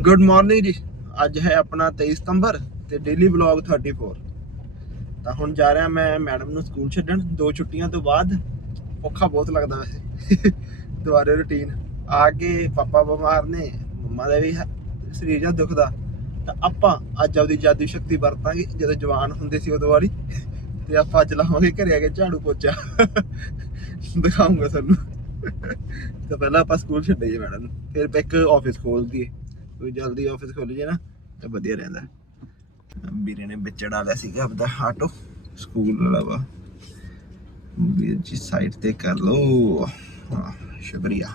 Good morning ਜੀ। ਅੱਜ ਹੈ ਆਪਣਾ 23 ਸਤੰਬਰ ਤੇ ਡੇਲੀ ਵਲੌਗ 34 ਤਾਂ ਹੁਣ ਜਾ ਰਿਹਾ ਮੈਂ ਮੈਡਮ ਨੂੰ ਸਕੂਲ ਛੱਡਣ। ਦੋ ਛੁੱਟੀਆਂ ਤੋਂ ਬਾਅਦ ਔਖਾ ਬਹੁਤ ਲੱਗਦਾ ਵੈਸੇ। ਦੁਬਾਰੇ ਰੁਟੀਨ ਆ ਕੇ ਪਾਪਾ ਬਿਮਾਰ ਨੇ, ਮੰਮਾ ਦਾ ਵੀ ਹ- ਸਰੀਰ ਜਾਂ ਦੁਖਦਾ। ਤਾਂ ਆਪਾਂ ਅੱਜ ਆਪਦੀ ਜਾਦੂ ਸ਼ਕਤੀ ਵਰਤਾਂਗੇ। ਜਦੋਂ ਜਵਾਨ ਹੁੰਦੇ ਸੀ ਉਦੋਂ ਵਾਲੀ, ਤੇ ਆਪਾਂ ਅੱਜ ਲਾਵਾਂਗੇ ਘਰੇ ਆ ਕੇ ਝਾੜੂ ਪੋਚਾ। ਦਿਖਾਉਂਗਾ ਤੁਹਾਨੂੰ। ਤਾਂ ਪਹਿਲਾਂ ਆਪਾਂ ਸਕੂਲ ਛੱਡੀਏ ਮੈਡਮ ਨੂੰ। ਫਿਰ ਇੱਕ ਆਫਿਸ ਖੋਲ ਦਈਏ। ਕੋਈ ਜਲਦੀ ਆਫਿਸ ਖੁੱਲ ਜੇ ਨਾ, ਤਾਂ ਵਧੀਆ ਰਹਿੰਦਾ। ਵੀਰੇ ਨੇ ਵਿੱਚ ਡਾਲਿਆ ਸੀਗਾ ਆਪਦਾ ਆਟੋ ਸਕੂਲ ਵਾਲਾ ਵਾ। ਵੀਰ ਜੀ ਸਾਈਡ ਤੇ ਕਰ ਲਓ। ਹਾਂ, ਸ਼ੁਕਰੀਆ।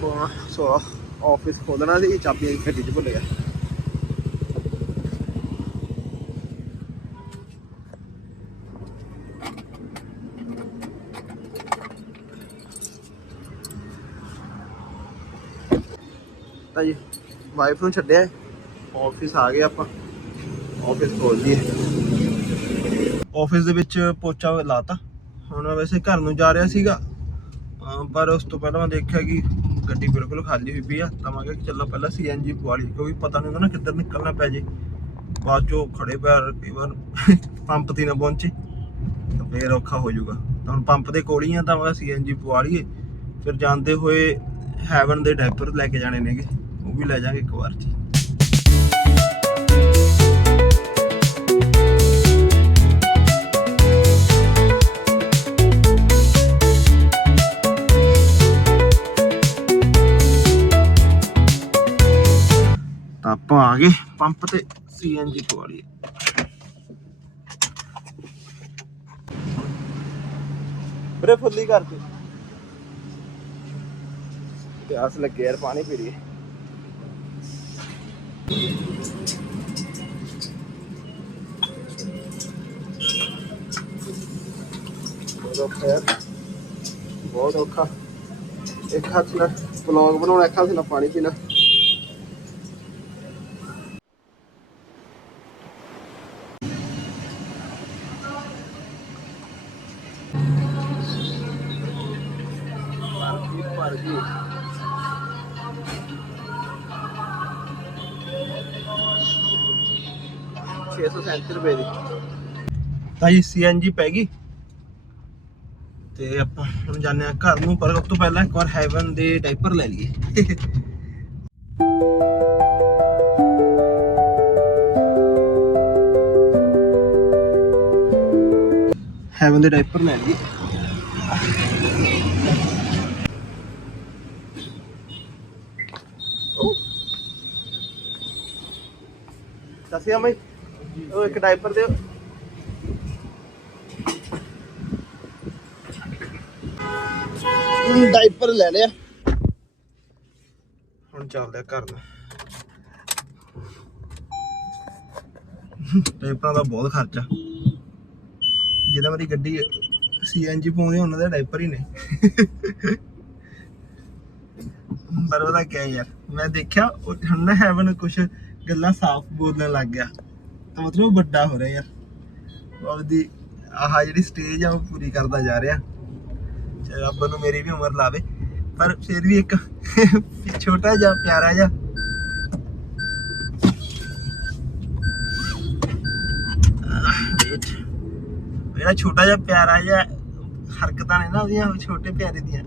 ਸੋ ਆਫਿਸ ਖੋਲਣਾ ਸੀ ਚਾਬੀਆਂ ਗੱਡੀ 'ਚ ਭੁੱਲ ਗਿਆ। ਤਾਂ ਜੀ ਵਾਈਫ ਨੂੰ ਛੱਡਿਆ ਆਫਿਸ ਆ ਗਏ ਆਪਾਂ। ਆਫਿਸ ਖੋਲ ਦਈਏ। ਆਫਿਸ ਦੇ ਵਿੱਚ ਪੋਚਾ ਲਾਤਾ। ਹੁਣ ਵੈਸੇ ਘਰ ਨੂੰ ਜਾ ਰਿਹਾ ਸੀਗਾ। ਪਰ ਉਸ ਤੋਂ ਪਹਿਲਾਂ ਮੈਂ ਦੇਖਿਆ ਕਿ ਗੱਡੀ ਬਿਲਕੁਲ ਖਾਲੀ ਹੋਈ ਪਈ ਆ, ਤਾਂ ਮੈਂ ਕਿਹਾ ਕਿ ਚੱਲੋ ਪਹਿਲਾਂ ਸੀਐਨਜੀ ਪਵਾ ਲਈ ਕਿਉਂਕਿ ਪਤਾ ਨਹੀਂ ਹੁੰਦਾ ਨਾ ਕਿੱਧਰ ਨਿਕਲਣਾ ਪੈ ਜੇ। ਬਾਅਦ ਚੋਂ ਖੜੇ ਪੈਰ ਕਈ ਵਾਰ ਪੰਪ ਤੇ ਨਾ ਪਹੁੰਚੇ, ਤਾਂ ਫੇਰ ਔਖਾ ਹੋ ਜਾਊਗਾ। ਤਾਂ ਹੁਣ ਪੰਪ ਦੇ ਕੋਲ ਹੀ ਆ, ਤਾਂ ਮੈਂ ਸੀਐਨਜੀ ਪਵਾ ਲਈਏ। ਫਿਰ ਜਾਂਦੇ ਹੋਏ ਹੈਵਨ ਦੇ ਡਾਇਪਰ ਲੈ ਕੇ ਜਾਣੇ ਨੇਗੇ, ਉਹ ਵੀ ਲੈ ਜਾਾਂਗੇ ਇੱਕ ਵਾਰ ਚ। ਆ ਗਏ ਪੰਪ ਤੇ ਸੀਐਨਜੀ ਪਵਾ ਲਈਏ। ਬਰੇ ਫੁੱਲੀ ਕਰ ਦੇ ਪਿਆਸ ਲੱਗੇ ਯਾਰ ਪਾਣੀ ਪੀ ਲਈਏ। ਬਹੁਤ ਔਖਾ ਯਾਰ। ਬਹੁਤ ਔਖਾ। ਇੱਕ ਹੱਥ ਨਾਲ ਵਲੌਗ ਬਣਾਉਣਾ ਇੱਕ ਹੱਥ ਨਾਲ ਪਾਣੀ ਪੀਣਾ। ਰੁਪਏ ਦੀ। ਤਾਂ ਸੀਐਨਜੀ ਪੈ ਗਈ। ਤੇ ਆਪਾਂ ਹੁਣ ਜਾਂਦੇ ਆ ਘਰ ਨੂੰ, ਪਰ ਉਸ ਤੋਂ ਪਹਿਲਾਂ ਇੱਕ ਵਾਰ ਹੈਵਨ ਦੇ ਡਾਈਪਰ ਲੈ ਲਈਏ। ਹੈਵਨ ਦੇ ਡਾਈਪਰ ਲੈ ਲਈਏ। ਦੱਸਿਆ ਮੈਂ ਉਹ ਇੱਕ ਡਾਈਪਰ ਦਿਓ। ਡਾਈਪਰ ਲੈ ਲਿਆ। ਹੁਣ ਚੱਲਦੇ ਆ ਘਰ ਨੂੰ ਡਾਈਪਰਾਂ ਦਾ ਬਹੁਤ ਖਰਚਾ। ਜਿਹਨਾਂ ਮੇਰੀ ਗੱਡੀ ਸੀਐਨਜੀ ਪਾਉਂਦੇ ਉਹਨਾਂ ਦੇ ਡਾਈਪਰ ਹੀ ਨੇ। ਪਰ ਉਹਦਾ ਕਿਆ ਯਾਰ ਮੈਂ ਦੇਖਿਆ ਉਹ ਨਾ ਹੈਵਨ ਕੁਝ ਗੱਲਾਂ ਸਾਫ਼ ਬੋਲਣ ਲੱਗ ਗਿਆ। ਤਾਂ ਮਤਲਬ ਵੱਡਾ ਹੋ ਰਿਹਾ ਯਾਰ। ਆਪਦੀ ਆਹ ਜਿਹੜੀ ਸਟੇਜ ਆ, ਉਹ ਪੂਰੀ ਕਰਦਾ ਜਾ ਰਿਹਾ। ਚਾਹੇ ਰੱਬ ਨੂੰ ਮੇਰੀ ਵੀ ਉਮਰ ਲਾਵੇ। ਪਰ ਫਿਰ ਵੀ ਇੱਕ ਛੋਟਾ ਜਿਹਾ, ਪਿਆਰਾ ਜਿਹਾ। ਵੇਟ ਮੇਰਾ ਛੋਟਾ ਜਿਹਾ, ਪਿਆਰਾ ਜਿਹਾ ਹਰਕਤਾਂ ਨੇ ਨਾ ਉਹਦੀਆਂ ਛੋਟੇ ਪਿਆਰੇ ਦੀਆਂ।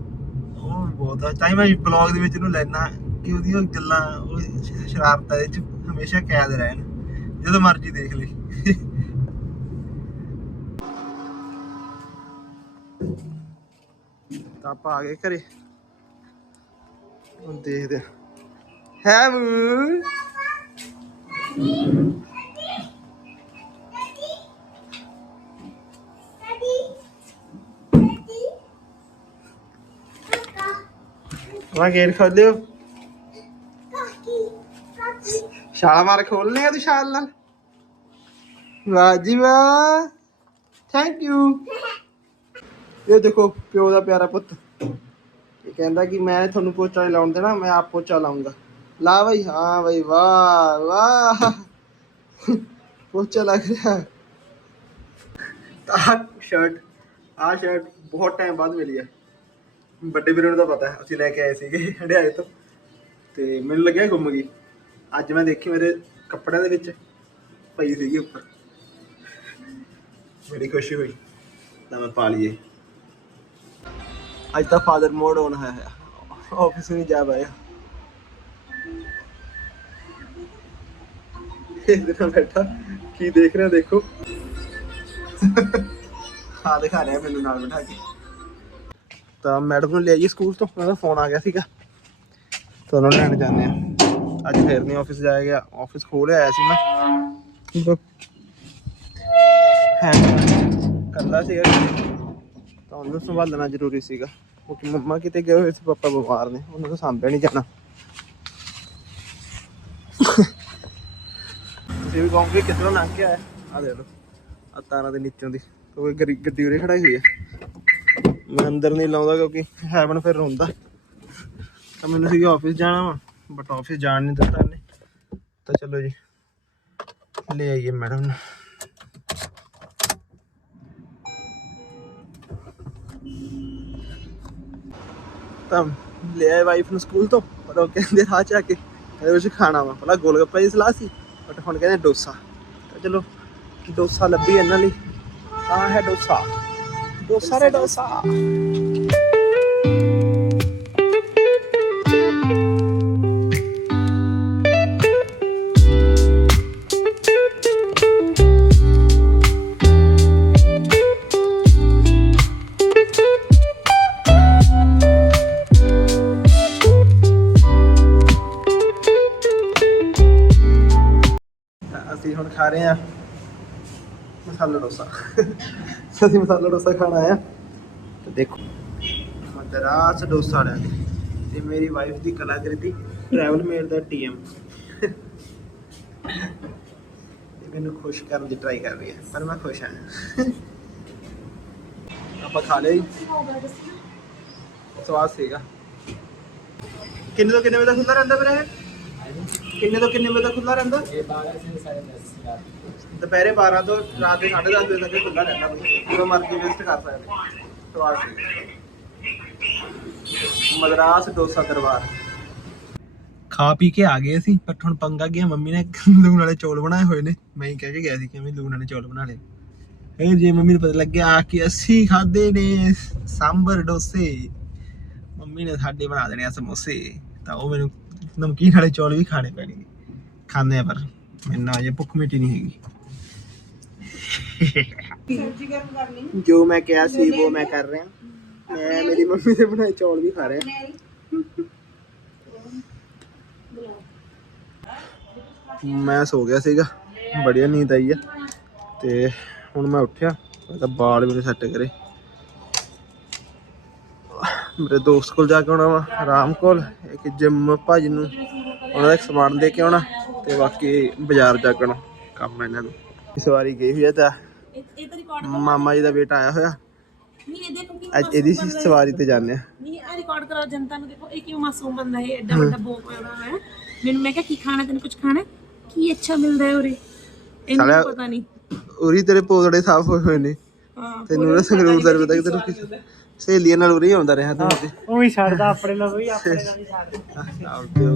ਉਹ ਬਹੁਤ ਆ। ਤਾਂ ਹੀ ਮੈਂ ਬਲੌਗ ਦੇ ਵਿੱਚ ਉਹਨੂੰ ਲੈਣਾ ਕਿ ਉਹਦੀਆਂ ਗੱਲਾਂ, ਉਹ ਸ਼ਰਾਰਤਾਂ ਦੇ ਵਿੱਚ ਹਮੇਸ਼ਾ ਕੈਦ ਰਹਿਣ। ਜਦੋਂ ਮਰਜ਼ੀ ਦੇਖ ਲਈ ਤਾਂ ਆਪਾਂ ਆ ਗਏ ਘਰੇ। ਹੁਣ ਦੇਖਦੇ ਹੈ। ਮੂ। ਮੈਂ ਗੇਟ ਖੋਲ ਛਾਲਾ ਮਾਰ ਖੋਲਨੇ ਆ ਤੂੰ ਛਾਲ ਨਾਲ? ਵਾਹ ਜੀ ਵਾਹ। ਥੈਂਕ ਯੂ ਇਹ ਦੇਖੋ ਪਿਓ ਦਾ ਪਿਆਰਾ ਪੁੱਤ। ਇਹ ਕਹਿੰਦਾ ਕਿ ਮੈਂ ਤੁਹਾਨੂੰ ਪੋਚਾ ਲਾਉਣ ਦੇਣਾ, ਮੈਂ ਆਪ ਪੋਚਾ ਲਾਉਂਗਾ ਲਾ ਬਈ, ਹਾਂ ਬਈ, ਵਾਹ ਵਾਹ। ਪੋਚਾ ਲੱਗ ਰਿਹਾ। ਤਾਂ ਸ਼ਰਟ ਆ ਸ਼ਰਟ ਬਹੁਤ ਟਾਈਮ ਬਾਅਦ ਮਿਲੀ ਹੈ ਵੱਡੇ ਵੀਰ ਨੂੰ ਤਾਂ ਪਤਾ ਹੈ, ਅਸੀਂ ਲੈ ਕੇ ਆਏ ਸੀਗੇ ਹੰਡਿਆਏ ਤੋਂ। ਤੇ ਮੈਨੂੰ ਲੱਗਿਆ ਗੁੰਮ ਗਈ। ਅੱਜ ਮੈਂ ਦੇਖੀ ਮੇਰੇ ਕੱਪੜਿਆਂ ਦੇ ਵਿੱਚ ਪਈ ਸੀਗੀ ਉੱਪਰ। ਬੜੀ ਖੁਸ਼ੀ ਹੋਈ ਤਾਂ ਮੈਂ ਪਾ ਲਈਏ। ਅੱਜ ਤਾਂ ਫਾਦਰ ਮੋਡ ਆਨ ਹੈ ਆਫਿਸ ਨਹੀਂ ਜਾ ਪਾਇਆ ਇਹਦੇ ਬੈਠਾ। ਕੀ ਦੇਖ ਰਿਹਾ ਦੇਖੋ। ਹਾਂ ਦਿਖਾ ਰਿਹਾ ਮੈਨੂੰ ਨਾਲ ਬਿਠਾ ਕੇ। ਤਾਂ ਮੈਡਮ ਨੂੰ ਲੈ ਆਈਏ ਸਕੂਲ ਤੋਂ। ਉਹਨਾਂ ਫੋਨ ਆ ਗਿਆ ਸੀਗਾ। ਤਾਂ ਉਹਨਾਂ ਨੂੰ ਲੈਣ ਜਾਂਦੇ ਆ। ਅੱਜ ਫੇਰ ਨਹੀਂ ਆਫਿਸ ਜਾਇਆ ਗਿਆ। ਆਫਿਸ ਖੋਲਿਆ ਆਇਆ ਸੀ ਮੈਂ। ਹੈ ਕੱਲਾ ਸੀਗਾ। ਤਾਂ ਉਹਨੂੰ ਸੰਭਾਲਣਾ ਜ਼ਰੂਰੀ ਸੀਗਾ। ਕਿਉਂਕਿ ਮੰਮਾ ਕਿਤੇ ਗਏ ਹੋਏ ਸੀ ਪਾਪਾ ਬਿਮਾਰ ਨੇ। ਉਹਨਾਂ ਨੂੰ ਸਾਂਭਿਆ ਨਹੀਂ ਜਾਣਾ। ਤੁਸੀਂ ਵੀ ਕਹੋਗੇ ਕਿੱਧਰੋਂ ਲੰਘ ਕੇ ਆਇਆ? ਆ ਦੇਖ ਲਓ। ਆ ਤਾਰਾਂ ਦੇ ਨੀਚੋਂ ਦੀ। ਕੋਈ ਗੱਡੀ ਗੱਡੀ ਉਰੇ ਖੜਾਈ ਹੋਈ ਹੈ ਮੈਂ ਅੰਦਰ ਨਹੀਂ ਲਾਉਂਦਾ ਕਿਉਂਕਿ ਹੈਵਨ ਫਿਰ ਰੋਂਦਾ। ਤਾਂ ਮੈਨੂੰ ਸੀਗਾ ਆਫਿਸ ਜਾਣਾ ਵਾ। ਬਟ ਆਫਿਸ ਜਾਣ ਨਹੀਂ ਦਿੱਤਾ ਇਹਨੇ ਤਾਂ ਚਲੋ ਜੀ, ਲੈ ਆਈਏ ਮੈਡਮ ਨੂੰ। ਤਾਂ ਲੈ ਆਏ ਵਾਈਫ ਨੂੰ ਸਕੂਲ ਤੋਂ, ਪਰ ਉਹ ਕਹਿੰਦੇ ਰਾਹ ਚ ਆ ਕੇ ਇਹਦੇ ਵਿੱਚ ਖਾਣਾ ਵਾ। ਪਹਿਲਾਂ ਗੋਲਗੱਪਾ ਦੀ ਸਲਾਹ ਸੀ ਬਟ ਹੁਣ ਕਹਿੰਦੇ ਡੋਸਾ। ਤਾਂ ਚਲੋ, ਡੋਸਾ ਲੱਭੀ ਇਹਨਾਂ ਲਈ। ਆ ਹੈ ਡੋਸਾ। ਡੋਸਾ ਰੇ ਡੋਸਾ। ਅਸੀਂ ਮਸਾਲਾ ਡੋਸਾ ਖਾਣ ਆਇਆ। ਤੇ ਦੇਖੋ, ਮਦਰਾਸ ਡੋਸਾ ਵਾਲਿਆਂ ਦੀ ਤੇ ਮੇਰੀ ਵਾਈਫ ਦੀ ਕਲਾਕ੍ਰਿਤੀ ਟਰੈਵਲ ਮੇਲ ਦਾ ਟੀਐਮ ਮੈਨੂੰ ਖੁਸ਼ ਕਰਨ ਦੀ ਟਰਾਈ ਕਰ ਰਹੀ ਹੈ, ਪਰ ਮੈਂ ਖੁਸ਼ ਹਾਂ। ਆਪਾਂ ਖਾ ਲਈ ਸਵਾਦ ਸੀਗਾ। ਕਿੰਨੇ ਤੋਂ ਕਿੰਨੇ ਵਜੇ ਤੱਕ ਖੁੱਲਾ ਰਹਿੰਦਾ ਵੀਰੇ ਕਿੰਨੇ ਤੋਂ ਕਿੰਨੇ ਵਜੇ ਤੱਕ ਖੁੱਲਾ ਰਹਿੰਦਾ? ਇਹ 12 ਸੇ 10:30 ਰਾਤ ਦੁਪਹਿਰੇ 12 ਤੋਂ ਰਾਤ ਦੇ 10:30 ਵਜੇ ਤੱਕ ਖੁੱਲ੍ਹਾ ਰਹਿੰਦਾ ਤੁਸੀਂ ਜਦੋਂ ਮਰਜ਼ੀ ਵਿਜ਼ਿਟ ਕਰ ਸਕਦੇ ਸਵਾਦ ਮਦਰਾਸ ਡੋਸਾ ਦਰਬਾਰ। ਖਾ ਪੀ ਕੇ ਆ ਗਏ ਸੀ ਪਰ ਹੁਣ ਪੰਗਾ ਗਿਆ ਮੰਮੀ ਨੇ ਲੂਣ ਵਾਲੇ ਚੌਲ ਬਣਾਏ ਹੋਏ ਨੇ। ਮੈਂ ਹੀ ਕਹਿ ਕੇ ਗਿਆ ਸੀ ਕਿ ਮੈਂ ਲੂਣ ਵਾਲੇ ਚੌਲ ਬਣਾ ਲਏ। ਫਿਰ ਜੇ ਮੰਮੀ ਨੂੰ ਪਤਾ ਲੱਗਿਆ ਕਿ ਅਸੀਂ ਖਾਦੇ ਨੇ ਸਾਂਬਰ ਡੋਸੇ, ਮੰਮੀ ਨੇ ਸਾਡੇ ਬਣਾ ਦੇਣੇ ਆ ਸਮੋਸੇ, ਤਾਂ ਉਹ ਮੈਨੂੰ ਨਮਕੀਨ ਵਾਲੇ ਚੌਲ ਵੀ ਖਾਣੇ ਪੈਣਗੇ। ਖਾਂਦੇ ਆ ਪਰ ਮੈਨੂੰ ਅਜੇ ਭੁੱਖ ਮਿਟੀ ਨਹੀਂ ਹੈਗੀ। ਜੋ ਮੈਂ ਕਿਹਾ ਸੀ, ਉਹ ਮੈਂ ਕਰ ਰਿਹਾ। ਮੈਂ ਮੇਰੀ ਮੰਮੀ ਦੇ ਬਣਾਏ ਚੌਲ ਵੀ ਖਾ ਰਿਹਾ। ਮੈਂ ਸੋ ਗਿਆ ਸੀਗਾ। ਬੜੀਆ ਨੀਂਦ ਆਈ ਆ। ਤੇ ਹੁਣ ਮੈਂ ਉੱਠਿਆ। ਤਾਂ ਬਾਲ ਮੇਰੇ ਸੈੱਟ ਕਰੇ। ਮੇਰੇ ਦੋਸਤ ਕੋਲ ਜਾ ਕੇ ਆਉਣਾ ਵਾ ਆਰਾਮ ਕੋਲ। ਇੱਕ ਜਿਮ ਭਾਜੀ ਨੂੰ। ਉਹਨਾਂ ਦਾ ਇੱਕ ਸਮਾਨ ਦੇ ਕੇ ਆਉਣਾ। ਤੇ ਬਾਕੀ ਬਾਜ਼ਾਰ ਜਾ ਕੇ ਆਉਣਾ। ਕੰਮ ਇਹਨਾਂ ਨੂੰ। ਇਸ ਵਾਰੀ ਗਈ ਹੋਈ ਆ ਤਾਂ ਇਹ ਤਾਂ ਰਿਕਾਰਡ ਮਾਮਾ ਜੀ ਦਾ ਬੇਟਾ ਆਇਆ ਹੋਇਆ। ਨਹੀਂ ਅੱਜ ਇਹਦੀ ਸੀ ਸਵਾਰੀ ਤੇ ਜਾਂਦੇ ਆ। ਨਹੀਂ ਇਹ ਰਿਕਾਰਡ ਕਰਾਓ ਜਨਤਾ ਨੂੰ ਦੇਖੋ ਇਹ ਕਿਉਂ ਮਾਸੂਮ ਬੰਦਾ ਹੈ? ਐਡਾ ਵੱਡਾ ਬੋਕ ਹੋਇਆ ਹੋਇਆ ਹੈ। ਮੈਨੂੰ ਮੈਂ ਕਿਹਾ ਕੀ ਖਾਣਾ ਤੈਨੂੰ ਕੁਝ ਖਾਣਾ ਹੈ? ਕੀ ਅੱਛਾ ਮਿਲਦਾ ਹੈ ਉਰੇ? ਇਹਨੂੰ ਪਤਾ ਨਹੀਂ। ਉਰੀ ਤੇਰੇ ਪੋਦੜੇ ਸਾਫ਼ ਹੋਏ ਹੋਏ ਨੇ। ਹਾਂ ਤੈਨੂੰ ਨਾ ਸੰਗਰੂਰ ਦਾ ਪਤਾ ਕਿ ਤੈਨੂੰ ਕਿਸੇ ਸਹੇਲੀਆਂ ਨਾਲ ਉਰੀ ਆਉਂਦਾ ਰਿਹਾ ਤੂੰ ਤੇ ਉਹ ਵੀ ਛੱਡਦਾ ਆਪਣੇ ਨਾਲ ਵੀ ਆਪਣੇ ਨਾਲ ਵੀ ਛੱਡਦਾ। ਆਉਂਦੇ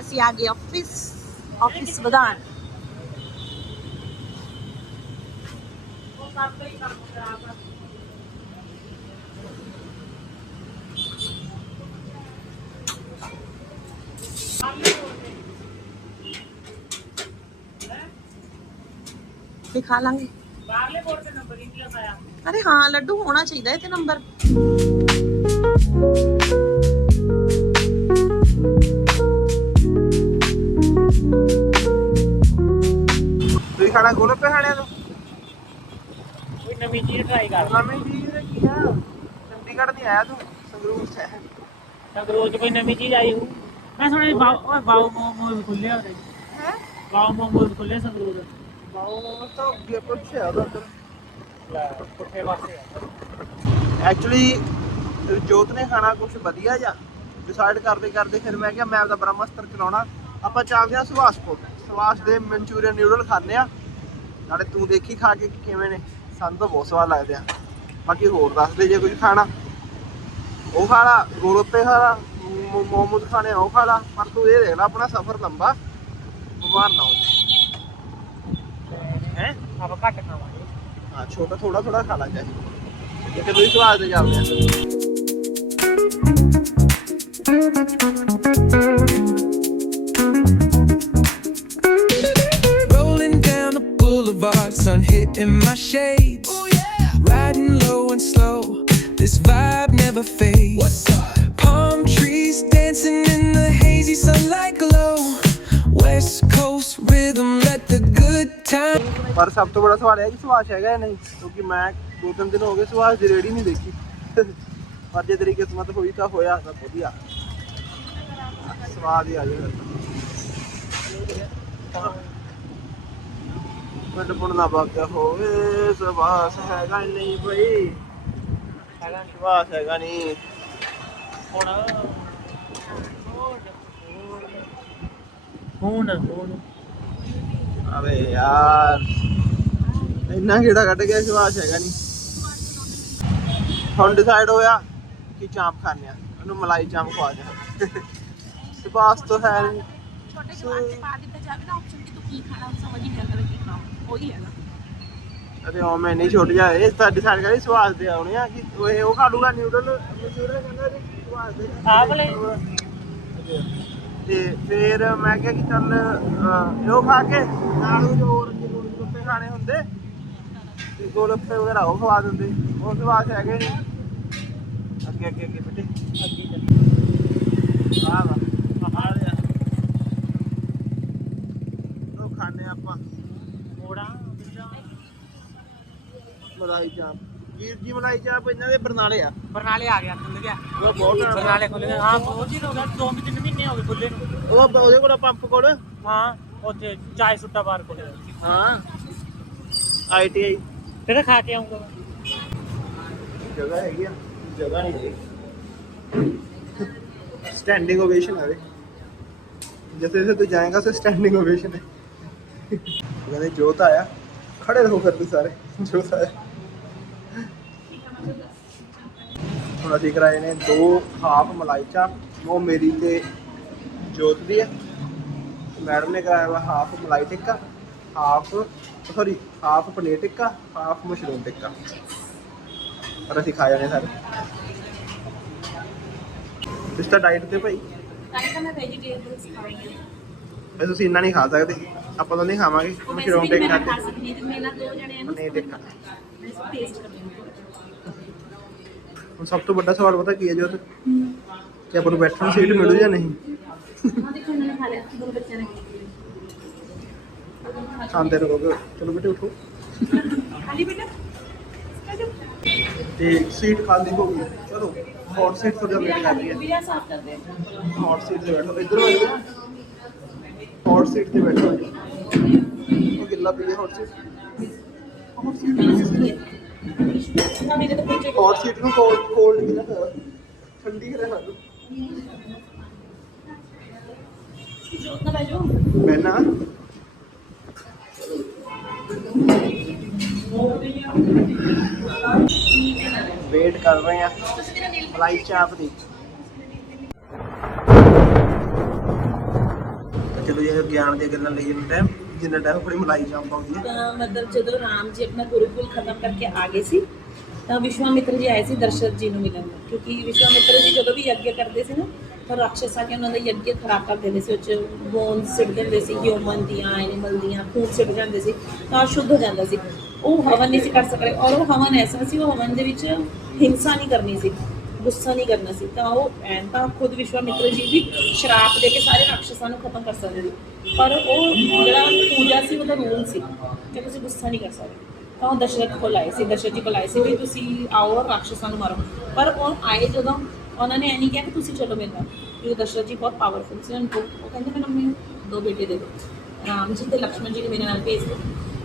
ਅਸੀਂ ਆ ਗਏ ਆਫਿਸ ਆਫਿਸ ਵਧਾਨ ਦਿਖਾ ਲਾਂਗੇ। ਬਾਹਰਲੇ ਬੋਰਡ ਤੇ ਨੰਬਰ ਹੀ ਨਹੀਂ ਲਗਾਇਆ। ਅਰੇ ਹਾਂ ਲੱਡੂ ਹੋਣਾ ਚਾਹੀਦਾ ਇਹ ਤੇ ਨੰਬਰ ਖਾਣਾ ਗੋਲ ਪੇ ਖਾਣਿਆ ਤੂੰ ਕੋਈ ਨਵੀਂ ਚੀਜ਼ ਟਰਾਈ ਕਰ। ਨਵੀਂ ਚੀਜ਼ ਨੇ ਕੀ ਆ। ਚੰਡੀਗੜ੍ਹ ਦੀ ਆਇਆ ਤੂੰ ਸੰਗਰੂਰ ਸੇ ਸੰਗਰੂਰ ਚ ਕੋਈ ਨਵੀਂ ਚੀਜ਼ ਆਈ ਹੋ ਮੈਂ ਸੁਣਿਆ ਬਾਉ ਬਾਉ ਮੋਮੋ ਖੁੱਲੇ ਹੋਦੇ ਹੈ? ਬਾਉ ਮੋਮੋ ਖੁੱਲੇ ਸੰਗਰੂਰ ਬਾਉ ਤਾਂ ਅੱਗੇ ਕੁਛ ਹੈ ਆ। ਐਕਚੁਅਲੀ ਜੋਤ ਨੇ ਖਾਣਾ ਕੁਝ ਵਧੀਆ ਜਾਂ ਡਿਸਾਈਡ ਕਰਦੇ ਕਰਦੇ ਫਿਰ ਮੈਂ ਕਿਹਾ ਮੈਂ ਆਪਦਾ ਬ੍ਰਹਮਸਤਰ ਚਲਾਉਣਾ। ਆਪਾਂ ਚੱਲਦੇ ਆ ਸੁਭਾਸ਼ਪੁਰ। ਸੁਭਾਸ਼ ਦੇ ਮਨਚੂਰੀਅਨ ਨਿਊਡਲ ਖਾਂਦੇ ਆ ਨਾਲੇ ਤੂੰ ਦੇਖੀ ਖਾ ਕੇ ਕਿਵੇਂ ਨੇ? ਸਾਨੂੰ ਤਾਂ ਬਹੁਤ ਸਵਾਦ ਲੱਗਦੇ ਆ। ਬਾਕੀ ਹੋਰ ਦੱਸ ਦੇ ਜੇ ਕੁਝ ਖਾਣਾ। ਉਹ ਖਾ ਲਾ ਗੋਲਗੱਪੇ ਖਾ ਲਾ ਮੋ- ਮੋਮੋਸ ਖਾਣੇ ਉਹ ਖਾ ਲਾ। ਪਰ ਤੂੰ ਇਹ ਦੇਖ ਲੈ ਆਪਣਾ ਸਫ਼ਰ ਲੰਬਾ। ਬਿਮਾਰ ਨਾ ਹੋ ਹੈ? ਆਪਾਂ ਘੱਟ ਖਾਵਾਂਗੇ। ਹਾਂ ਛੋਟਾ ਥੋੜਾ ਥੋੜਾ ਖਾ ਲਾ ਚਾਹੇ ਜੇ ਕਿ ਸਵਾਦ ਦੇ ਜਾਂਦੇ ਆ sun hitting my shades. Riding low and slow, this vibe never fades. Palm trees dancing in the hazy sunlight glow. West Coast rhythm, let the good time. ਪਰ ਸਭ ਤੋਂ ਬੜਾ ਸਵਾਲ ਇਹ ਹੈ ਕਿ ਸੁਭਾਸ਼ ਹੈਗਾ ਜਾਂ ਨਹੀਂ ਕਿਉਂਕਿ ਮੈਂ ਦੋ ਤਿੰਨ ਦਿਨ ਹੋ ਗਏ ਸੁਭਾਸ਼ ਦੀ ਰੇੜੀ ਨਹੀਂ ਦੇਖੀ ਪਰ ਜੇ ਤੇਰੀ ਕਿਸਮਤ ਹੋਈ ਤਾਂ ਹੋਇਆ ਤਾਂ ਵਧੀਆ ਸਵਾਦ ਹੀ ਆ ਜਾਏਗਾ ਪਿੰਡ ਪੁੰਡ ਨਾ ਬਾਗਾ ਹੋਵੇ ਸੁਭਾਸ਼ ਹੈਗਾ ਨਹੀਂ ਬਈ। ਹੈਗਾ ਨੀ। ਸੁਭਾਸ਼ ਹੈਗਾ ਨਹੀਂ ਹੁਣ ਹੁਣ ਹੁਣ ਅਬੇ ਯਾਰ ਇੰਨਾ ਕਿਹੜਾ ਕੱਢ ਗਿਆ ਸੁਭਾਸ਼ ਹੈਗਾ ਨਹੀਂ ਹੁਣ ਡਿਸਾਈਡ ਹੋਇਆ ਕਿ ਚਾਂਪ ਖਾਣੇ ਆ ਉਹਨੂੰ ਮਲਾਈ ਚਾਂਪ ਖਵਾ ਦੇ। ਸੁਭਾਸ਼ ਤੋਂ ਹੈ ਨੀ। ਛੋਟੇ ਜਵਾਨ ਤੇ ਪਾ ਦਿੱਤਾ ਜਾਵੇ ਨਾ ਆਪਸ਼ਨ ਕਿ ਤੂੰ ਕੀ ਖਾਣਾ ਉਹ ਸਮਝ ਹੀ ਨਹੀਂ ਆਉਂਦਾ ਵੀ ਕੀ ਖਾਣਾ ਉਹੀ ਹੈਗਾ ਅਤੇ ਉਹ ਮੈਂ ਨਹੀਂ ਛੁੱਟ ਜਾਏ ਇਸ ਤਾਂ ਡਿਸਾਈਡ ਕਰੀ ਸੁਭਾਸ਼ ਦੇ ਆਉਣੇ ਆ ਕਿ ਉਹ ਇਹ ਉਹ ਖਾ ਲੂਗਾ ਨਿਊਡਲ ਮਸ਼ਹੂਰ ਕਹਿੰਦਾ ਜੀ ਸੁਭਾਸ਼ ਦੇ ਆਹ ਵਾਲੇ? ਤੇ ਫਿਰ ਮੈਂ ਕਿਹਾ ਕਿ ਚੱਲ ਇਹੋ ਖਾ ਕੇ ਨਾਲ ਉਹ ਜੋ ਹੋਰ ਅੱਗੇ ਗੋਲਗੱਪੇ ਖਾਣੇ ਹੁੰਦੇ ਤੇ ਗੋਲਗੱਪੇ ਵਗੈਰਾ ਉਹ ਖਵਾ ਦਿੰਦੇ ਉਹ ਸੁਭਾਸ਼ ਹੈਗੇ ਨਹੀਂ ਅੱਗੇ ਅੱਗੇ ਅੱਗੇ ਬੇਟੇ ਆਹ ਵਾ ਆਹ ਲਿਆ ਉਹ ਖਾਣੇ ਆਪਾਂ ਮੋੜਾ ਮਲਾਈ ਚਾਂਪ। ਵੀਰ ਜੀ ਮਲਾਈ ਚਾਂਪ ਇਹਨਾਂ ਦੇ? ਬਰਨਾਲੇ ਆ। ਬਰਨਾਲੇ ਆ ਗਿਆ ਖੁੱਲ ਗਿਆ। ਉਹ ਬਹੁਤ ਬਰਨਾਲੇ ਖੁੱਲ ਗਿਆ। ਹਾਂ ਬਹੁਤ ਜੀ ਹੋ ਗਿਆ। 2-3 ਹੋ ਗਏ ਖੁੱਲੇ ਨੂੰ। ਉਹ ਉਹਦੇ ਕੋਲ ਪੰਪ ਕੋਲ? ਹਾਂ ਉੱਥੇ ਚਾਏ ਸੁੱਟਾ ਬਾਰ ਕੋਲ। ਹਾਂ। ਆਈਟੀਆਈ ਫਿਰ ਖਾ ਕੇ ਆਉਂਗਾ ਜਗ੍ਹਾ ਹੈਗੀ ਆ। ਜਗ੍ਹਾ ਨਹੀਂ ਹੈਗੀ। ਸਟੈਂਡਿੰਗ ਓਵੇਸ਼ਨ ਆਵੇ ਜਿੱਥੇ ਜਿੱਥੇ ਤੂੰ ਜਾਏਗਾ ਸੇ ਸਟੈਂਡਿੰਗ ਓਵੇਸ਼ਨ ਹੈ ਉਹ ਜੋਤ ਆਇਆ। ਖੜੇ ਰਹੋ ਕਰਦੇ ਸਾਰੇ। ਜੋਤ ਆਇਆ। ਹੁਣ ਅਸੀਂ ਕਰਾਏ ਨੇ ਦੋ ਹਾਫ ਮਲਾਈ ਚਾਪ ਉਹ ਮੇਰੀ ਤੇ ਜੋਤ ਦੀ ਹੈ ਮੈਡਮ ਨੇ ਕਰਾਇਆ ਵਾ half malai tikka half sorry half paneer tikka half mushroom tikka. ਪਰ ਅਸੀਂ ਖਾਏ ਨੇ ਸਾਰੇ। ਇਸ ਤਾਂ ਡਾਈਟ ਤੇ ਭਾਈ? ਹੀ ਤਾਂ ਮੈਂ ਵੈਜੀਟੇਬਲਸ ਖਾਈ ਵੈਸੇ ਤੁਸੀਂ ਇੰਨਾ ਨਹੀਂ ਖਾ ਸਕਦੇ। ਆਪਾਂ ਤਾਂ ਨਹੀਂ ਖਾਵਾਂਗੇ ਮਸ਼ਰੂਮ ਟਿੱਕਾ ਖਾ ਸਕਦੀ ਤੇ ਮੈਂ ਨਾ ਦੋ ਜਣੇ ਨੂੰ ਟਿੱਕਾ। ਟੇਸਟ ਕਰਨੀ ਹੁਣ ਸਭ ਤੋਂ ਵੱਡਾ ਸਵਾਲ ਪਤਾ ਕੀ ਹੈ ਜੋਤ? ਕਿ ਆਪਾਂ ਨੂੰ ਬੈਠਣ ਨੂੰ ਸੀਟ ਮਿਲੂ ਜਾਂ ਨਹੀਂ? ਖਾਂਦੇ ਰਹੋਗੇ। ਚਲੋ ਬੇਟੇ ਉਠੋ। ਖਾਲੀ ਬੇਟਾ। ਤੇ ਸੀਟ ਖਾਲੀ ਹੋ ਗਈ। ਚਲੋ ਹੌਟ ਸੀਟ ਤੁਹਾਡਾ ਵੇਟ ਕਰ ਰਹੀ ਹੈ ਵੀਰਾ ਸਾਫ਼ ਕਰਦੇ ਹੌਟ ਸੀਟ ਤੇ ਬੈਠੋ। ਇੱਧਰ ਜਾਓ। ਹੌਟ ਸੀਟ ਤੇ ਬੈਠੋ ਉਹ ਗਿੱਲਾ ਪਈ ਹੌਟ ਸੀਟ ਹੌਟ ਸੀਟ ਨਾ ਮੇਰੇ ਤਾਂ ਪੁੱਛੇ ਹੌਟ ਸੀਟ ਨੂੰ ਕੋਲਡ ਕੋਲਡ ਕਿਹਦਾ ਹੋਇਆ ਠੰਡੀ ਕਰਿਆ ਨਾ ਜੋਤ ਨਾ। ਬੈਜੋ ਬੈਨਾ ਵੇਟ ਕਰ ਰਹੇ ਆ। ਮਲਾਈ ਚਾਪ ਦੀ। ਚਲੋ ਇਹ ਗਿਆਨ ਦੀਆਂ ਗੱਲਾਂ ਲਈ ਜਿੰਨਾ ਟਾਈਮ ਜਿੰਨਾ ਟਾਈਮ ਆਪਣੀ ਮਲਾਈ ਚਾਪ ਪਾਉਂਦੀ ਹੈ ਤਾਂ ਮਤਲਬ ਜਦੋਂ ਰਾਮ ਜੀ ਆਪਣਾ ਗੁਰੂਕੁਲ ਖਤਮ ਕਰਕੇ ਆ ਗਏ ਸੀ, ਤਾਂ ਵਿਸ਼ਵਾਮਿਤਰ ਜੀ ਆਏ ਸੀ ਦਰਸ਼ਤ ਜੀ ਨੂੰ ਮਿਲਣ ਕਿਉਂਕਿ ਵਿਸ਼ਵਾਮਿਤਰ ਜੀ ਜਦੋਂ ਵੀ ਯੱਗ ਕਰਦੇ ਸੀ ਨਾ, ਤਾਂ ਰਾਖਸ਼ ਆ ਕੇ ਉਹਨਾਂ ਦਾ ਯੱਗ ਖਰਾਬ ਕਰ ਦਿੰਦੇ ਸੀ, ਉਹ ਬੋਨ ਸਿੱਟ ਦਿੰਦੇ ਸੀ ਹਿਊਮਨ ਦੀਆਂ ਐਨੀਮਲ ਦੀਆਂ, ਖੂਨ ਸਿੱਟ ਜਾਂਦੇ ਸੀ, ਤਾਂ ਸ਼ੁੱਧ ਹੋ ਜਾਂਦਾ ਸੀ। ਉਹ ਹਵਨ ਨਹੀਂ ਸੀ ਕਰ ਸਕਦੇ, ਔਰ ਉਹ ਹਵਨ ਐਸਾ ਸੀ, ਉਹ ਹਵਨ ਦੇ ਵਿੱਚ ਹਿੰਸਾ ਨਹੀਂ ਕਰਨੀ ਸੀ। ਗੁੱਸਾ ਨਹੀਂ ਕਰਨਾ ਸੀ, ਤਾਂ ਉਹ ਐਂ ਤਾਂ ਖੁਦ ਵਿਸ਼ਵਾਮਿਤਰ ਜੀ ਵੀ ਸ਼ਰਾਪ ਦੇ ਕੇ ਸਾਰੇ ਰਾਖਸ਼ਾਂ ਨੂੰ ਖਤਮ ਕਰ ਸਕਦੇ ਸੀ। ਪਰ ਉਹ ਜਿਹੜਾ ਪੂਜਾ ਸੀ, ਉਹਦਾ ਰੂਲ ਸੀ ਕਿ ਤੁਸੀਂ ਗੁੱਸਾ ਨਹੀਂ ਕਰ ਸਕਦੇ। ਤਾਂ ਉਹ ਦਸ਼ਰਥ ਕੋਲ ਆਏ ਸੀ, ਦਸ਼ਰਥ ਜੀ ਕੋਲ ਆਏ ਸੀ ਵੀ ਤੁਸੀਂ ਆਓ ਔਰ ਰਾਖਸ਼ਾਂ ਨੂੰ ਮਾਰੋ। ਪਰ ਉਹ ਆਏ ਜਦੋਂ ਉਹਨਾਂ ਨੇ ਇਹ ਨਹੀਂ ਕਿਹਾ ਕਿ ਤੁਸੀਂ ਚਲੋ ਮੇਰੇ ਨਾਲ। ਕਿਉਂਕਿ ਦਸ਼ਰਥ ਜੀ ਬਹੁਤ ਪਾਵਰਫੁਲ ਸੀ, ਉਹਨਾਂ ਉਹ ਕਹਿੰਦੇ ਮੈਨੂੰ ਮੰਮੀ ਦੋ ਬੇਟੇ ਦੇ ਦਿਓ। ਰਾਮ ਜੀ ਤੇ ਲਕਸ਼ਮਣ ਜੀ ਨੇ ਮੇਰੇ ਨਾਲ ਭੇਜ ਦਿਓ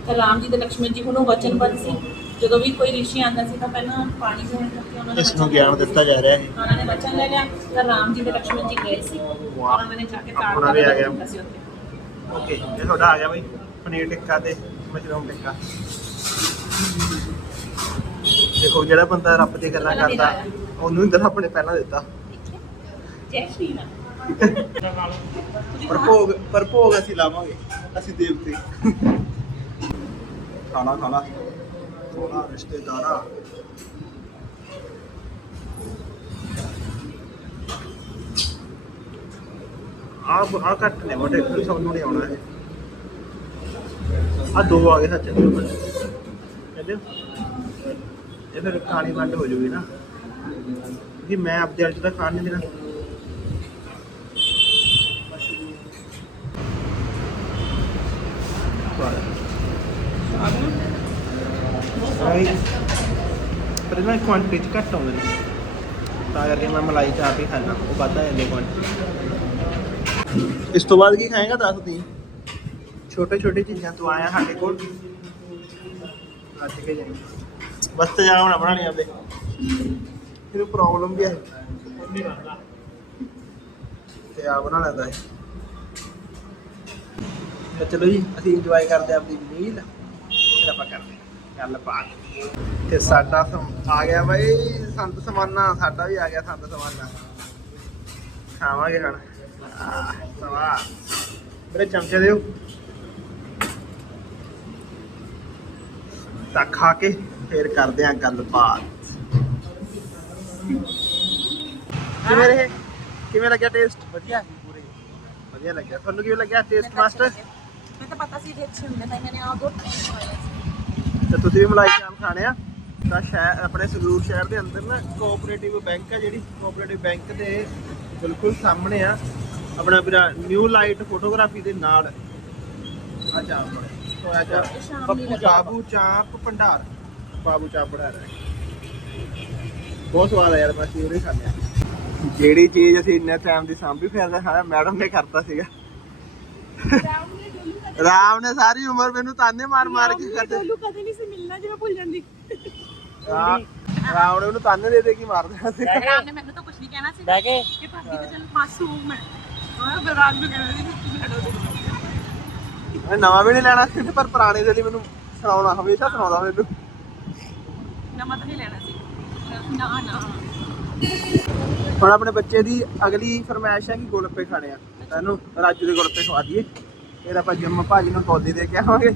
ਤਾਂ ਰਾਮ ਜੀ ਤੇ ਲਕਸ਼ਮਣ ਜੀ ਹੁਣ ਉਹ ਵਚਨਬੱਧ ਸੀ। ਜਦੋਂ ਵੀ ਕੋਈ ਰਿਸ਼ੀ ਆਂਦਾ ਸੀ ਤਾਂ ਪਹਿਲਾਂ ਪਾਣੀ ਕਰਕੇ ਉਹਨਾਂ ਨੇ ਇਸ ਨੂੰ ਗਿਆਨ ਦਿੱਤਾ ਜਾ ਰਿਹਾ ਹੈ। ਉਹਨਾਂ ਨੇ ਵਚਨ ਲੈ ਲਿਆ ਤਾਂ ਰਾਮ ਜੀ ਤੇ ਲਕਸ਼ਮਣ ਜੀ ਗਏ ਸੀ। ਉਹਨਾਂ ਨੇ ਜਾ ਕੇ ਤਾੜ ਆਪਣਾ ਵੀ ਆ ਗਿਆ। ਉੱਥੇ। ਓਕੇ ਇਹ ਤੁਹਾਡਾ ਆ ਗਿਆ ਬਈ ਪਨੀਰ ਟਿੱਕਾ ਤੇ ਮਸ਼ਰੂਮ ਟਿੱਕਾ। ਦੇਖੋ ਜਿਹੜਾ ਬੰਦਾ ਰੱਬ ਦੀ ਗੱਲਾਂ ਕਰਦਾ ਦੇਣਾ ਉਹਨੂੰ ਹੀ ਰੱਬ ਨੇ ਪਹਿਲਾਂ ਦਿੱਤਾ। ਜੈ ਸ਼੍ਰੀ ਰਾਮ। ਪਰ ਭੋਗ ਪਰ ਭੋਗ ਅਸੀਂ ਲਾਵਾਂਗੇ ਅਸੀਂ ਦੇਵਤੇ। ਖਾਣਾ ਖਾਣਾ। ਥੋੜਾ ਰਿਸ਼ਤੇਦਾਰਾ ਆ ਆ ਕੱਟ ਨੇ ਮੋਟੇ ਕੋਈ ਸਭ ਨੂੰ ਨਹੀਂ ਆਉਣਾ ਹੈ ਆ ਦੋ ਆ ਗਏ ਸੱਚ। ਕਹਿੰਦੇ ਇਹ ਫਿਰ ਕਹਾਣੀ ਵੰਡ ਹੋ ਜੂਗੀ ਨਾ। ਕਿ ਮੈਂ ਆਪਦੇ ਵਾਲੇ ਤਾਂ ਖਾਣ ਨਹੀਂ ਦੇਣਾ। ਆਈ ਪਰ ਇਹਨਾਂ ਕੁਆਂਟੀਟੀ ਚ ਘੱਟ ਆਉਂਦੇ ਨੇ। ਤਾਂ ਕਰਕੇ ਮੈਂ ਮਲਾਈ ਚਾਪ ਹੀ ਖਾਣਾ ਉਹ ਵੱਧ ਆ ਜਾਂਦੀ ਕੁਆਂਟੀਟੀ ਇਸ ਤੋਂ ਬਾਅਦ ਕੀ ਖਾਏਗਾ ਦੱਸ ਦੀ ਛੋਟੇ ਛੋਟੇ ਚੀਜ਼ਾਂ ਤੋਂ ਆਇਆ ਸਾਡੇ ਕੋਲ। ਅੱਜ ਕੇ ਜਾਈ ਬਸ ਤੇ ਜਾ ਹੁਣ ਬਣਾਣੀ ਆਪਦੇ। ਫਿਰ ਪ੍ਰੋਬਲਮ ਵੀ ਹੈ। ਤੇ ਆ ਬਣਾ ਲੈਂਦਾ ਹੈ ਤਾਂ ਚਲੋ ਜੀ, ਅਸੀਂ ਇੰਜੋਏ ਕਰਦੇ ਹਾਂ ਆਪਣੀ ਮੀਲ ਫਿਰ ਆਪਾਂ ਕਰਦੇ ਬਾਤ ਤੇ ਸਾਡਾ ਆ ਗਿਆ ਬਾਈ ਸੰਤ ਸਮਾਨਾ ਸਾਡਾ ਵੀ ਆ ਗਿਆ ਸੰਤ ਸਮਾਨਾ। ਖਾਵਾਂਗੇ ਹੁਣ। ਸਵਾਦ ਮੇਰੇ ਚਮਚੇ ਦਿਓ। ਤਾਂ ਖਾ ਕੇ ਫਿਰ ਕਰਦੇ ਹਾਂ ਗੱਲਬਾਤ। ਕਿਵੇਂ ਰਹੇ? ਕਿਵੇਂ ਲੱਗਿਆ ਟੇਸਟ ਵਧੀਆ ਪੂਰੇ। ਵਧੀਆ ਲੱਗਿਆ। ਤੁਹਾਨੂੰ ਕਿਵੇਂ ਲੱਗਿਆ ਟੇਸਟ ਮਾਸਟਰ ਮੈਂ ਤਾਂ ਪਤਾ ਸੀ ਕਿ ਅੱਛੇ ਹੁੰਦੇ ਤਾਂ ਮੈंने ਆਪ ਬਹੁਤ ਤੇ ਤੁਸੀਂ ਵੀ ਮਲਾਈ ਚਾਪ ਖਾਣੇ ਆ। ਤਾਂ ਸ਼ਹਿਰ ਆਪਣੇ ਸੰਗਰੂਰ ਸ਼ਹਿਰ ਦੇ ਅੰਦਰ ਨਾ ਕੋਆਪਰੇਟਿਵ ਬੈਂਕ ਹੈ ਜਿਹੜੀ। ਕੋਆਪਰੇਟਿਵ ਬੈਂਕ ਦੇ ਬਿਲਕੁਲ ਸਾਹਮਣੇ ਆ। ਆਪਣਾ ਵੀਰਾ ਨਿਊ ਲਾਈਟ ਫੋਟੋਗ੍ਰਾਫੀ ਦੇ ਨਾਲ। ਆ ਚਾਪ ਸੋਇਆ ਚਾਪ ਬੱਬੂ ਚਾਪ ਭੰਡਾਰ। ਬਾਬੂ ਚਾਪ ਭੰਡਾਰ ਹੈ ਬਹੁਤ ਸਵਾਦ ਆ ਯਾਰ ਮੈਂ ਖਾਂਦੇ ਆ। ਜਿਹੜੀ ਚੀਜ਼ ਅਸੀਂ ਇੰਨੇ ਟਾਈਮ ਦੀ ਸਾਂਭੀ ਫਿਰਦਾ ਸਾਰਾ ਮੈਡਮ ਨੇ ਕਰਤਾ ਸੀਗਾ। ਰਾਮ ਨੇ ਸਾਰੀ ਉਮਰ ਮੈਨੂੰ ਤਾਨੇ ਮਾਰ ਮਾਰ ਕੇ ਕਰਦੇ ਲੋਕ ਕਦੇ ਨਹੀਂ ਸੀ ਮਿਲਣਾ ਜਿਵੇਂ ਭੁੱਲ ਜਾਂਦੀ। ਰਾਮ ਨੇ ਉਹਨੂੰ ਤਾਨੇ ਦੇ ਦੇ ਕੇ ਮਾਰਦਾ ਸੀ। ਰਾਮ ਨੇ ਮੈਨੂੰ ਤਾਂ ਕੁਝ ਨਹੀਂ ਕਹਿਣਾ ਸੀ। ਬਹਿ ਕੇ। ਕਿ ਭਾਬੀ ਤਾਂ ਚਲ ਮਾਸੂਮ ਹੈ ਹਾਂ ਫਿਰ ਰਾਜ ਨੂੰ ਕਹਿਣਾ ਸੀ ਲੜੋ ਮੈਂ ਨਵਾਂ ਵੀ ਨਹੀਂ ਲੈਣਾ ਸੀ ਪਰ ਪੁਰਾਣੇ ਦੇ ਲਈ ਮੈਨੂੰ ਸੁਣਾਉਣਾ ਹਮੇਸ਼ਾ ਸੁਣਾਉਂਦਾ ਮੈਨੂੰ। ਨਮਤ ਨਹੀਂ ਲੈਣਾ ਸੀ। ਨਾ ਨਾ। ਹੁਣ ਆਪਣੇ ਬੱਚੇ ਦੀ ਅਗਲੀ ਫਰਮਾਇਸ਼ ਹੈ ਕਿ ਗੋਲਪੇ ਖਾਣੇ ਆ। ਇਹਨੂੰ ਰਾਜੂ ਦੇ ਗੋਲਪੇ ਖਵਾ ਦਈਏ। ਫਿਰ ਆਪਾਂ ਜਿੰਮ ਭਾਜੀ ਨੂੰ ਕੌਲੀ ਦੇ ਕੇ ਆਵਾਂਗੇ।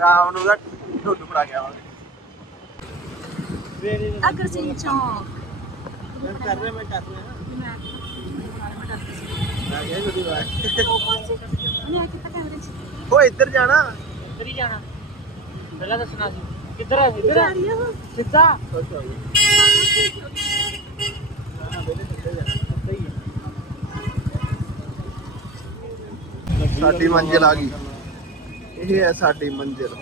ਰਾਮ ਨੂੰ ਉਹਦਾ ਢੋਡ ਫੜਾ ਕੇ ਆਵਾਂਗੇ। ਅਗਰ ਸਿੰਘ ਚੌਂਕ। ਮੈਂ ਕਰ ਰਿਹਾ ਮੈਂ ਕਰ ਰਿਹਾ। ਮੈਂ ਕਿਹਾ ਜੁਦੀ ਬਾਤ ਮੈਂ ਕਿੱਥੇ ਕੈਮਰੇ ਚ ਉਹ ਇੱਧਰ ਜਾਣਾ। ਕਿੱਧਰ ਹੀ ਜਾਣਾ। ਪਹਿਲਾਂ ਦੱਸਣਾ ਸੀ। ਕਿੱਧਰ ਹੈ ਇੱਧਰ ਆ? ਰਹੀ ਆ ਸਿੱਧਾ। ਖੁਸ਼ ਸਾਡੀ ਮੰਜ਼ਿਲ ਆ ਗਈ। ਇਹ ਹੈ ਸਾਡੀ ਮੰਜ਼ਿਲ।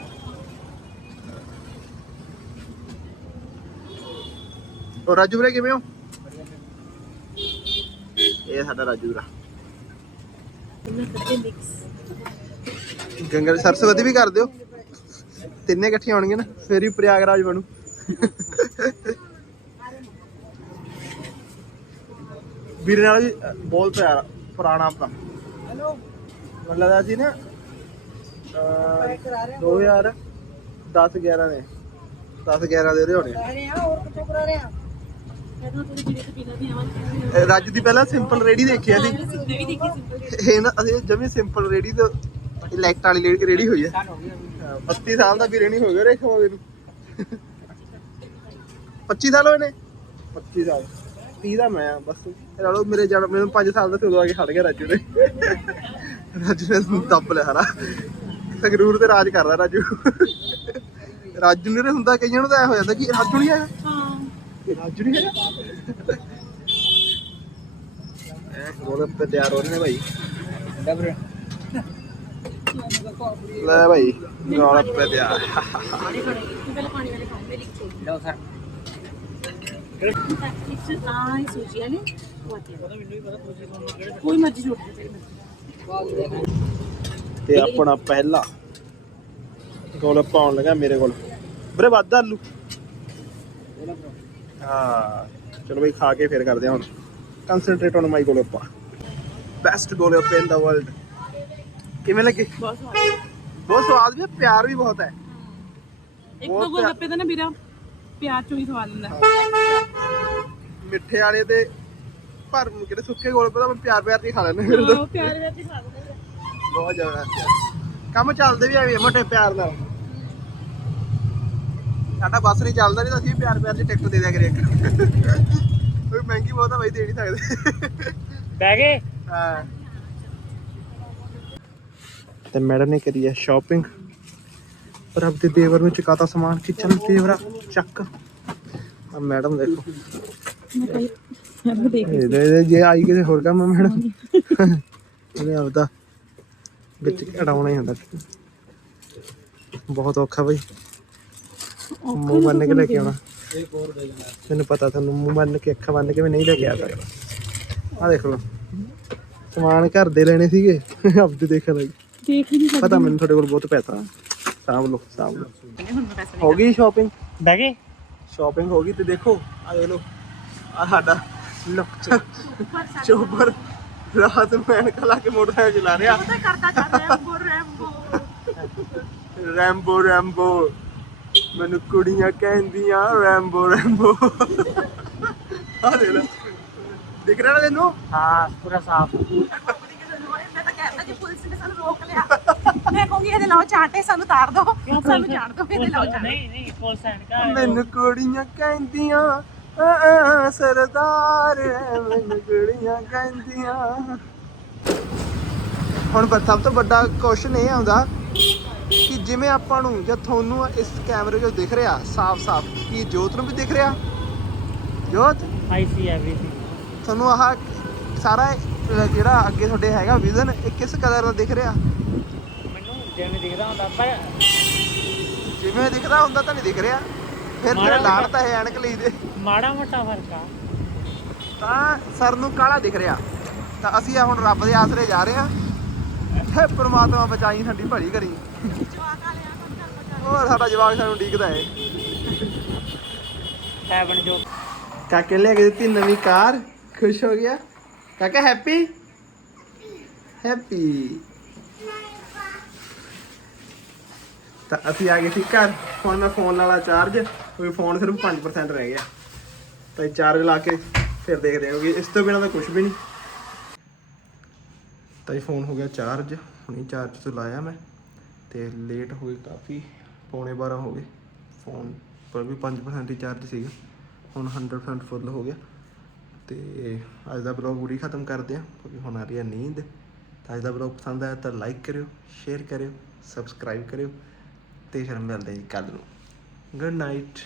ਉਹ ਰਾਜੂ ਵੀਰੇ ਕਿਵੇਂ ਹੋ? ਇਹ ਸਾਡਾ ਰਾਜੂ ਵੀਰਾ। ਗੰਗਾ ਸਰਸਵਤੀ ਵੀ ਕਰ ਦਿਓ। ਤਿੰਨੇ ਇਕੱਠੀਆਂ ਹੋਣਗੀਆਂ ਨਾ, ਫੇਰ ਹੀ ਪ੍ਰਯਾਗਰਾਜ ਬਣੂ। ਵੀਰੇ ਨਾਲ ਵੀ ਬਹੁਤ ਪਿਆਰ, ਪੁਰਾਣਾ ਆਪਣਾ। ਹੈਲੋ ਮੈਨੂੰ ਲੱਗਦਾ ਸੀ ਨਾ ਅ, 2010 11 ਨੇ। 10 11 ਦੇ ਰਹੇ ਹੋਣੇ ਵੀ ਇਹ ਰਾਜੂ ਪਹਿਲਾਂ ਸਿੰਪਲ ਰੇੜੀ ਦੇਖਿਆ ਸੀ ਵੀ ਇਹ ਨਾ ਅਸੀਂ ਜਮੀ ਸਿੰਪਲ ਰੇੜੀ ਤੋਂ ਇਲੈਕਟ ਵਾਲੀ ਰੇੜੀ ਹੋਈ ਹੈ ਹੋ ਗਿਆ ਹਾਂ, 25 ਸਾਲ ਦਾ ਵੀਰੇ ਨਹੀਂ ਹੋ ਗਿਆ ਰੇ ਖਵਾਵੇ ਨੂੰ। 25 ਸਾਲ ਹੋਏ ਨੇ? 25 ਸਾਲ। 30 ਦਾ ਮੈਂ ਆ ਬਸ। ਲਾ ਲਓ ਮੇਰੇ ਜਨਮ ਮੈਨੂੰ 5 ਸਾਲ ਦਾ ਸੀ ਉਦੋਂ ਆ ਕੇ ਖੜ ਗਿਆ ਰਾਜੂ ਨੇ। ਰਾਜੂ ਨੇ ਦੱਬ ਲਿਆ ਹਨਾ। ਸੰਗਰੂਰ ਤੇ ਰਾਜ ਕਰਦਾ ਰਾਜੂ। ਰਾਜੂ ਨੇ ਹੁੰਦਾ ਕਈਆਂ ਨੂੰ ਤਾਂ ਐ ਹੋ ਜਾਂਦਾ ਕਿ ਰਾਜੂ ਨਹੀਂ ਆਇਆ। ਹਾਂ। ਰਾਜੂ ਨਹੀਂ ਹੈਗਾ ਐ ਗੋਲ ਤੇ ਤਿਆਰ ਹੋ ਰਹੇ ਨੇ ਭਾਈ। ਡਬਰ ਲੈ ਭਾਈ ਗੋਲ ਤੇ ਤਿਆਰ। ਪਹਿਲਾਂ ਪਾਣੀ ਵਾਲੇ ਖਾਓ ਮੇਰੀ ਛੋਟੀ ਲਓ ਸਰ। ਕੋਈ ਮਰਜ਼ੀ ਛੋੜ ਦੇ ਤੇਰੀ ਮਰਜ਼ੀ। ਤੇ ਆਪਣਾ ਪਹਿਲਾ ਗੋਲ ਪਾਉਣ ਲੱਗਾ ਮੇਰੇ ਕੋਲ। ਵੀਰੇ ਵੱਧ ਆਲੂ। ਹਾਂ ਚਲੋ ਬਈ ਖਾ ਕੇ ਫੇਰ ਕਰਦੇ ਹਾਂ ਹੁਣ। Concentrate on my golgappa best golgappe in the world ਕਿਵੇਂ ਲੱਗੇ? ਬਹੁਤ ਸਵਾਦ। ਬਹੁਤ ਸਵਾਦ ਵੀ ਪਿਆਰ ਵੀ ਬਹੁਤ ਹੈ। ਇੱਕ ਦੋ ਗੋਲਗੱਪੇ ਤਾਂ ਨਾ ਵੀਰਾ ਪਿਆਜ਼ ਚੋਂ ਹੀ ਸਵਾਦ ਲੈਂਦਾ ਮਿੱਠੇ ਵਾਲੇ ਤੇ ਪਰ ਜਿਹੜੇ ਸੁੱਕੇ ਗੋਲੇਪੇ ਤਾਂ ਮੈਂ ਪਿਆਰ ਪਿਆਰ ਨਹੀਂ ਖਾ ਲੈਂਦੇ ਫਿਰ ਤਾਂ ਉਹ ਪਿਆਜ਼ ਵਿੱਚ ਹੀ ਖਾ ਲੈਂਦਾ ਬਹੁਤ ਜ਼ਿਆਦਾ ਕੰਮ ਚੱਲਦੇ ਵੀ ਐਵੇਂ ਆ ਮੋਟੇ ਪਿਆਰ ਨਾਲ। ਸਾਡਾ ਬੱਸ ਨਹੀਂ ਚੱਲਦਾ ਨਹੀਂ ਤਾਂ ਅਸੀਂ ਵੀ ਪਿਆਰ ਪਿਆਰ ਚ ਟਿਕਟ ਦੇ ਦਿਆ ਕਰੇ ਕੋਈ ਮਹਿੰਗੀ ਬਹੁਤ ਆ ਬਾਈ ਦੇ ਨਹੀਂ ਸਕਦੇ। ਬਹਿ ਗਏ? ਹਾਂ। ਤੇ ਮੈਡਮ ਨੇ ਕਰੀ ਹੈ ਸ਼ਾਪਿੰਗ ਪਰ ਆਪਦੇ ਦੇਵਰ ਨੂੰ ਚਕਾਤਾ ਸਮਾਨ ਕਿਚਨ ਦੇਵਰਾ ਚੱਕ। ਆ ਮੈਡਮ ਦੇਖੋ। ਮੈਂ ਕਹੀ ਮੈਂ ਦੇਖ ਇਹਦੇ ਇਹਦੇ ਜੇ ਆਈ ਕਿਸੇ ਹੋਰ ਕੰਮ ਆ ਮੈਡਮ। ਇਹਨੇ ਆਪਦਾ ਵਿੱਚ ਅੜਾਉਣਾ ਹੀ ਹੁੰਦਾ। ਬਹੁਤ ਔਖਾ ਬਈ। ਮੂੰਹ ਬੰਨ ਕੇ ਲੈ ਕੇ ਆਉਣਾ। ਮੈਨੂੰ ਪਤਾ ਤੁਹਾਨੂੰ ਮੂੰਹ ਬੰਨ ਕੇ ਅੱਖਾਂ ਬੰਨ ਕੇ ਵੀ ਨਹੀਂ ਲੈ ਕੇ ਆ ਸਕਦਾ। ਆ ਦੇਖ ਲਓ। ਸਮਾਨ ਘਰ ਦੇ ਲੈਣੇ ਸੀਗੇ। ਆਪਦੇ ਦੇਖਣ ਲਈ ਦੇਖ ਹੀ ਨਹੀਂ ਪਤਾ ਮੈਨੂੰ ਤੁਹਾਡੇ ਕੋਲ ਬਹੁਤ ਪੈਸਾ ਸਾਂਭ ਲਓ ਸਾਂਭ ਲਓ। ਮੈਂ ਹੋ ਗਈ ਸ਼ਾਪਿੰਗ ਬਹਿ ਗਏ? ਸ਼ਾਪਿੰਗ ਹੋ ਗਈ ਤੇ ਦੇਖੋ। ਆ ਦੇਖ ਲਓ। ਆ ਸਾਡਾ ਲੁੱਕ ਚੋਬਰ ਰਾਤ ਨੂੰ ਐਨਕਾਂ ਲਾ ਕੇ ਮੋਟਰਸਾਈਕਲ ਚਲਾ ਰਿਹਾ। ਪਤਾ ਕਰਦਾ ਕਰ ਰਿਹਾ ਬੋਲ ਰਿਹਾ ਰੈਂਬੋ ਰੈਂਬੋ। ਮੈਨੂੰ ਕੁੜੀਆਂ ਕਹਿੰਦੀਆਂ ਰੈਂਬੋ ਰੈਂਬੋ। ਆ ਦੇ ਲੈ। ਦਿਖ ਰਿਹਾ ਨਾ ਤੈਨੂੰ? ਹਾਂ ਪੂਰਾ ਸਾਫ਼। ਮੈਂ ਤਾਂ ਕਹਿੰਦਾ ਜੇ ਪੁਲਿਸ ਨੇ ਸਾਨੂੰ ਰੋਕ ਲਿਆ। ਮੈਂ ਕਹੂੰਗੀ ਇਹਦੇ ਲਾਓ ਚਾਟੇ ਸਾਨੂੰ ਤਾਰ ਦਿਓ। ਸਾਨੂੰ ਜਾਣ ਦਿਓ ਇਹਦੇ ਲਾਓ ਚਾਟੇ। ਨਹੀਂ ਨਹੀਂ ਫੁੱਲ ਸੈਂਡ ਕਾ ਮੈਨੂੰ ਕੁੜੀਆਂ ਕਹਿੰਦੀਆਂ ਸਰਦਾਰ ਮੈਨੂੰ ਕੁੜੀਆਂ ਕਹਿੰਦੀਆਂ। ਹੁਣ ਪਰ ਸਭ ਤੋਂ ਵੱਡਾ ਕੁਐਸਚਨ ਇਹ ਆਉਂਦਾ ਕਿ ਜਿਵੇਂ ਆਪਾਂ ਨੂੰ ਜਾਂ ਤੁਹਾਨੂੰ ਇਸ ਕੈਮਰੇ 'ਚੋਂ ਦਿਖ ਰਿਹਾ ਸਾਫ਼-ਸਾਫ਼ ਕੀ ਜੋਤ ਨੂੰ ਵੀ ਦਿਖ ਰਿਹਾ? ਜੋਤ? ਆਈ ਸੀ ਐਵਰੀਥਿੰਗ ਤੁਹਾਨੂੰ ਆਹ ਸਾਰਾ ਜਿਹੜਾ ਅੱਗੇ ਤੁਹਾਡੇ ਹੈਗਾ ਵਿਜ਼ਨ ਇਹ ਕਿਸ ਕਲਰ ਦਾ ਦਿਖ ਰਿਹਾ? ਮੈਨੂੰ ਜਿਵੇਂ ਦਿਖਦਾ ਹੁੰਦਾ ਪਰ ਜਿਵੇਂ ਦਿਖਦਾ ਹੁੰਦਾ ਤਾਂ ਨਹੀਂ ਦਿਖ ਰਿਹਾ। ਫਿਰ ਮੋਟਾ- ਲਾੜ ਤਾਂ ਹੈ ਐਨਕ ਲਈ ਦੇ। ਮਾੜਾ ਮੋਟਾ ਫ਼ਰਕ ਆ। ਤਾਂ ਸਰ ਨੂੰ ਕਾਲਾ ਦਿਖ ਰਿਹਾ। ਤਾਂ ਅਸੀਂ ਆ ਹੁਣ ਰੱਬ ਦੇ ਆਸਰੇ ਜਾ ਰਹੇ ਹਾਂ। ਹੈ ਪ੍ਰਮਾਤਮਾ ਬਚਾਈ ਸਾਡੀ ਭਲੀ ਕਰੀ ਹੋਰ ਸਾਡਾ ਜਵਾਕ ਸਾਨੂੰ ਡੀਕਦਾ ਹੈ ਹੈਵਨ ਜੋ ਕਾਕੇ ਲੈ ਕੇ ਦਿੱਤੀ ਨਵੀਂ ਕਾਰ। ਖੁਸ਼ ਹੋ ਗਿਆ? ਕਾਕਾ ਹੈਪੀ ਹੈਪੀ ਤਾਂ ਅਸੀਂ ਆ ਗਏ ਸੀ ਘਰ। ਹੁਣ ਮੈਂ ਫੋਨ ਵਾਲਾ ਚਾਰਜ ਕਿਉਂਕਿ ਫੋਨ ਸਿਰਫ 5% ਰਹਿ ਗਿਆ। ਤਾਂ ਚਾਰਜ ਲਾ ਕੇ ਫਿਰ ਦੇਖਦੇ ਹਾਂ ਕਿ ਇਸ ਤੋਂ ਬਿਨਾਂ ਤਾਂ ਕੁਝ ਵੀ ਨਹੀਂ। ਤਾਂ ਇਹ ਫੋਨ ਹੋ ਗਿਆ ਚਾਰਜ ਹੁਣੀ ਚਾਰਜ ਤੋਂ ਲਾਇਆ ਮੈਂ, ਤੇ ਲੇਟ ਹੋ ਗਈ ਕਾਫੀ, ਪੌਣੇ 12 ਹੋ ਗਏ। ਫੋਨ ਪਰ ਵੀ 5% ਹੀ ਚਾਰਜ ਸੀਗਾ, ਹੁਣ 100% ਫੁੱਲ ਹੋ ਗਿਆ। ਤੇ ਅੱਜ ਦਾ ਬਲੌਗ ਪੂਰੀ ਖਤਮ ਕਰਦੇ ਹਾਂ, ਕਿਉਂਕਿ ਹੁਣ ਆ ਰਹੀ ਹੈ ਨੀਂਦ। ਤਾਂ ਅੱਜ ਦਾ ਬਲੌਗ ਪਸੰਦ ਆਇਆ ਤਾਂ ਲਾਈਕ ਕਰਿਓ ਸ਼ੇਅਰ ਕਰਿਓ ਸਬਸਕ੍ਰਾਈਬ ਕਰਿਓ, ਤੇ ਸ਼ਰਮ ਮਿਲਦੇ ਜੀ ਕੱਲ ਨੂੰ। Good night